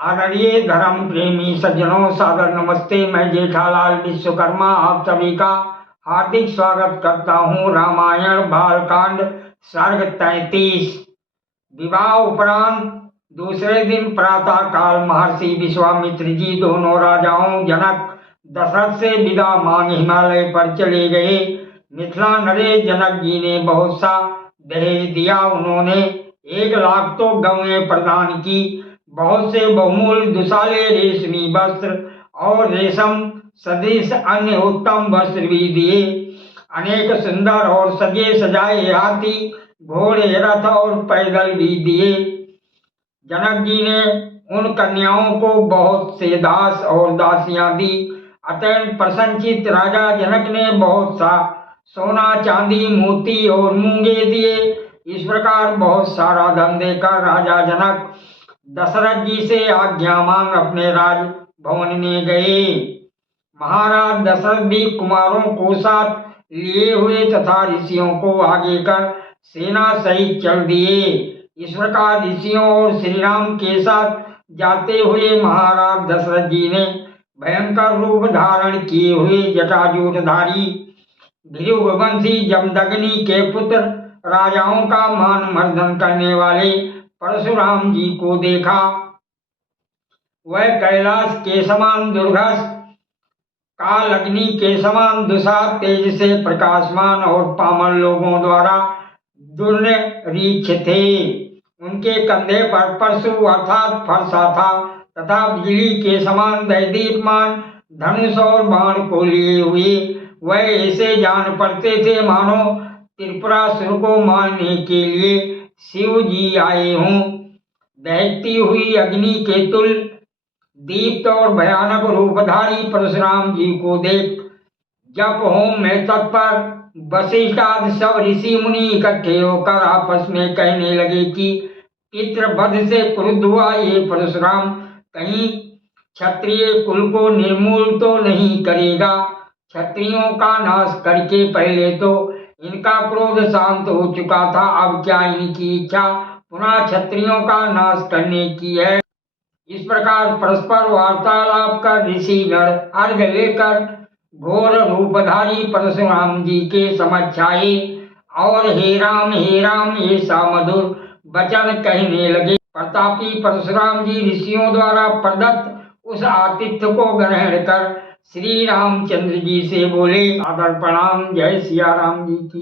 आदरणीय धर्म प्रेमी सज्जनों, सादर नमस्ते। मैं जेठालाल विश्वकर्मा आप सभी का हार्दिक स्वागत करता हूँ। रामायण बालकांड सर्ग 33। विवाह उपरांत दूसरे दिन प्रातः काल महर्षि विश्वामित्र जी दोनों राजाओं जनक दशरथ से विदा मांग हिमालय पर चले गए। मिथिला नरेश जनक जी ने बहुत सा दहेज दिया। उन्होंने 1 लाख तो गवें प्रदान की, बहुत से बहुमूल्य दुशाले रेशमी वस्त्र और रेशम सदृश अन्य उत्तम वस्त्र भी दिए। अनेक सुंदर और सजे सजाए हाथी, घोड़े, रथ और पैदल भी दिए। जनक जी ने उन कन्याओं को बहुत से दास और दासियां दी। अत्यंत प्रसन्नचित्त राजा जनक ने बहुत सा सोना, चांदी, मोती और मूंगे दिए। इस प्रकार बहुत सारा धन देकर राजा जनक दशरथ जी से आज्ञा मांग अपने राज भवन में गए। महाराज दशरथ भी कुमारों को साथ लिए हुए तथा ऋषियों को आगे कर सेना सहित चल दिए। इस प्रकार ऋषियों और श्री राम के साथ जाते हुए महाराज दशरथ जी ने भयंकर रूप धारण किए हुए जटाजूटधारी भृगुवंशी जमदग्नि के पुत्र राजाओं का मान मर्दन करने वाले परशुराम जी को देखा। वह कैलाश के समान दुर्घस, काल अग्नि के समान दुस्साह तेज से प्रकाशमान और पामर लोगों द्वारा दुर्निरीक्ष थे। उनके कंधे पर परशु अर्थात फरसा था तथा बिजली के समान दैदीप्यमान धनुष और बाण को लिए हुए वह ऐसे जान पड़ते थे मानो त्रिपुरासुर को मारने के लिए शिव जी आए हों। दहकती हुई अग्नि के तुल्य दीप्त और भयानक रूपधारी परशुराम जी को देख जप होम में तत्पर वशिष्ठ आदि सब ऋषि मुनि इकट्ठे होकर आपस में कहने लगे कि पितृवध से क्रुद्ध हुआ ये परशुराम कहीं क्षत्रिय कुल को निर्मूल तो नहीं करेगा। क्षत्रियों का नाश करके पहले तो इनका क्रोध शांत हो चुका था, अब क्या इनकी इच्छा पुनः क्षत्रियों का नाश करने की है। इस प्रकार परस्पर वार्तालाप कर ऋषिगण अर्घ्य लेकर घोर रूपधारी परशुराम जी के समक्ष आए और हे राम ऐसा मधुर वचन कहने लगे। प्रतापी परशुराम जी ऋषियों द्वारा प्रदत्त उस आतिथ्य को ग्रहण कर श्री रामचंद्र जी से बोले, आदर प्रणाम, जय सिया राम जी की।